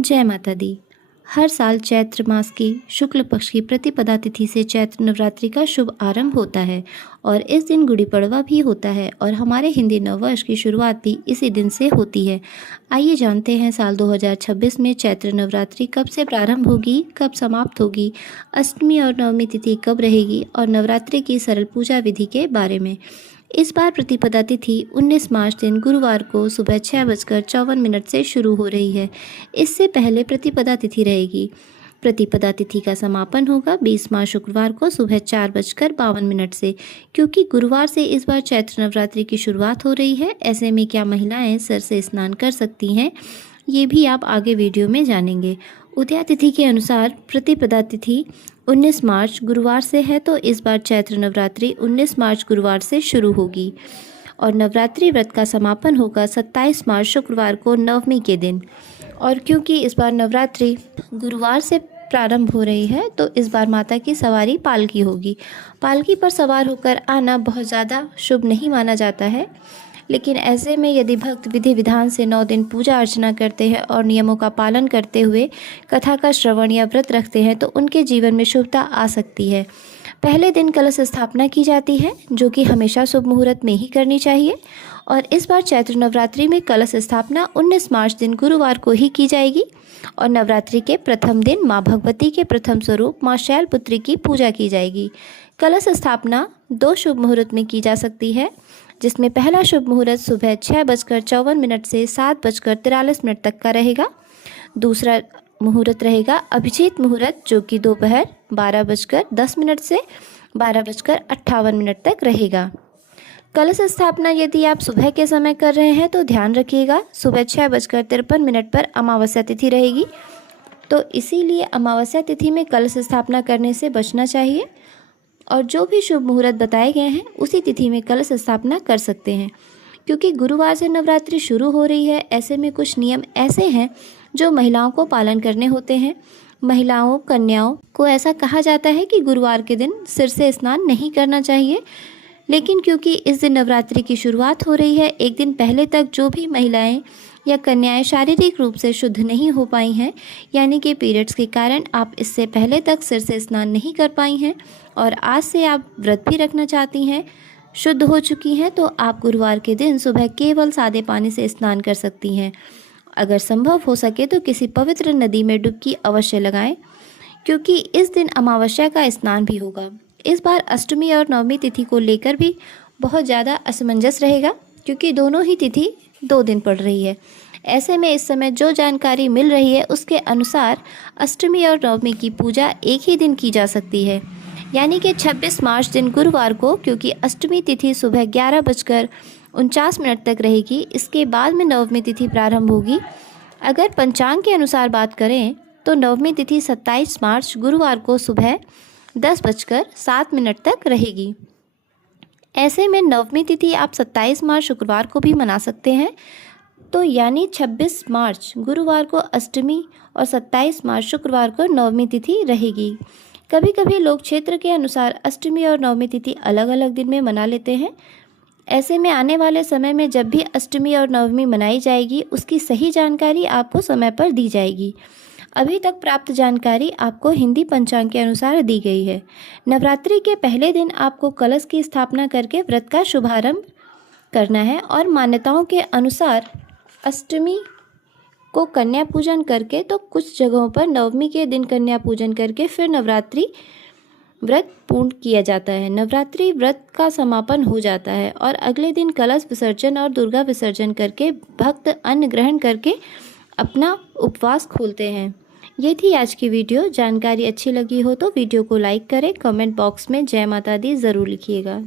जय माता दी। हर साल चैत्र मास की शुक्ल पक्ष की प्रतिपदा तिथि से चैत्र नवरात्रि का शुभ आरंभ होता है और इस दिन गुड़ी पड़वा भी होता है और हमारे हिंदी नववर्ष की शुरुआत भी इसी दिन से होती है। आइए जानते हैं साल 2026 में चैत्र नवरात्रि कब से प्रारंभ होगी, कब समाप्त होगी, अष्टमी और नवमी तिथि कब रहेगी और नवरात्रि की सरल पूजा विधि के बारे में। इस बार प्रतिपदा तिथि 19 मार्च दिन गुरुवार को सुबह 6:54 से शुरू हो रही है। इससे पहले प्रतिपदा तिथि रहेगी। प्रतिपदा तिथि का समापन होगा 20 मार्च शुक्रवार को सुबह 4:52 से। क्योंकि गुरुवार से इस बार चैत्र नवरात्रि की शुरुआत हो रही है, ऐसे में क्या महिलाएं सर से स्नान कर सकती हैं, ये भी आप आगे वीडियो में जानेंगे। उदया तिथि के अनुसार प्रतिपदा तिथि 19 मार्च गुरुवार से है, तो इस बार चैत्र नवरात्रि 19 मार्च गुरुवार से शुरू होगी और नवरात्रि व्रत का समापन होगा 27 मार्च शुक्रवार को नवमी के दिन। और क्योंकि इस बार नवरात्रि गुरुवार से प्रारंभ हो रही है, तो इस बार माता की सवारी पालकी होगी। पालकी पर सवार होकर आना बहुत ज़्यादा शुभ नहीं माना जाता है, लेकिन ऐसे में यदि भक्त विधि विधान से 9 दिन पूजा अर्चना करते हैं और नियमों का पालन करते हुए कथा का श्रवण या व्रत रखते हैं, तो उनके जीवन में शुभता आ सकती है। पहले दिन कलश स्थापना की जाती है, जो कि हमेशा शुभ मुहूर्त में ही करनी चाहिए और इस बार चैत्र नवरात्रि में कलश स्थापना 19 मार्च दिन गुरुवार को ही की जाएगी और नवरात्रि के प्रथम दिन माँ भगवती के प्रथम स्वरूप माँ शैलपुत्री की पूजा की जाएगी। कलश स्थापना 2 शुभ मुहूर्त में की जा सकती है, जिसमें पहला शुभ मुहूर्त सुबह 6:54 से 7:43 तक का रहेगा। दूसरा मुहूर्त रहेगा अभिजीत मुहूर्त, जो कि दोपहर 12:10 से 12:58 तक रहेगा। कलश स्थापना यदि आप सुबह के समय कर रहे हैं तो ध्यान रखिएगा, सुबह 6:53 पर अमावस्या तिथि रहेगी, तो इसीलिए अमावस्या तिथि में कलश स्थापना करने से बचना चाहिए और जो भी शुभ मुहूर्त बताए गए हैं उसी तिथि में कलश स्थापना कर सकते हैं। क्योंकि गुरुवार से नवरात्रि शुरू हो रही है, ऐसे में कुछ नियम ऐसे हैं जो महिलाओं को पालन करने होते हैं। महिलाओं, कन्याओं को ऐसा कहा जाता है कि गुरुवार के दिन सिर से स्नान नहीं करना चाहिए, लेकिन क्योंकि इस दिन नवरात्रि की शुरुआत हो रही है, एक दिन पहले तक जो भी महिलाएं या कन्याएं शारीरिक रूप से शुद्ध नहीं हो पाई हैं, यानी कि पीरियड्स के कारण आप इससे पहले तक सिर से स्नान नहीं कर पाई हैं और आज से आप व्रत भी रखना चाहती हैं, शुद्ध हो चुकी हैं, तो आप गुरुवार के दिन सुबह केवल सादे पानी से स्नान कर सकती हैं। अगर संभव हो सके तो किसी पवित्र नदी में डुबकी अवश्य लगाएं, क्योंकि इस दिन अमावस्या का स्नान भी होगा। इस बार अष्टमी और नवमी तिथि को लेकर भी बहुत ज़्यादा असमंजस रहेगा, क्योंकि दोनों ही तिथि 2 दिन पड़ रही है। ऐसे में इस समय जो जानकारी मिल रही है उसके अनुसार अष्टमी और नवमी की पूजा एक ही दिन की जा सकती है, यानी कि 26 मार्च दिन गुरुवार को, क्योंकि अष्टमी तिथि सुबह 11:49 तक रहेगी। इसके बाद में नवमी तिथि प्रारंभ होगी। अगर पंचांग के अनुसार बात करें तो नवमी तिथि 27 मार्च गुरुवार को सुबह 10:07 तक रहेगी। ऐसे में नवमी तिथि आप 27 मार्च शुक्रवार को भी मना सकते हैं, तो यानी 26 मार्च गुरुवार को अष्टमी और 27 मार्च शुक्रवार को नवमी तिथि रहेगी। कभी कभी लोग क्षेत्र के अनुसार अष्टमी और नवमी तिथि अलग अलग दिन में मना लेते हैं। ऐसे में आने वाले समय में जब भी अष्टमी और नवमी मनाई जाएगी, उसकी सही जानकारी आपको समय पर दी जाएगी। अभी तक प्राप्त जानकारी आपको हिंदी पंचांग के अनुसार दी गई है। नवरात्रि के पहले दिन आपको कलश की स्थापना करके व्रत का शुभारंभ करना है और मान्यताओं के अनुसार अष्टमी को कन्या पूजन करके, तो कुछ जगहों पर नवमी के दिन कन्या पूजन करके फिर नवरात्रि व्रत पूर्ण किया जाता है। नवरात्रि व्रत का समापन हो जाता है और अगले दिन कलश विसर्जन और दुर्गा विसर्जन करके भक्त अन्न ग्रहण करके अपना उपवास खोलते हैं। ये थी आज की वीडियो। जानकारी अच्छी लगी हो तो वीडियो को लाइक करें, कमेंट बॉक्स में जय माता दी ज़रूर लिखिएगा।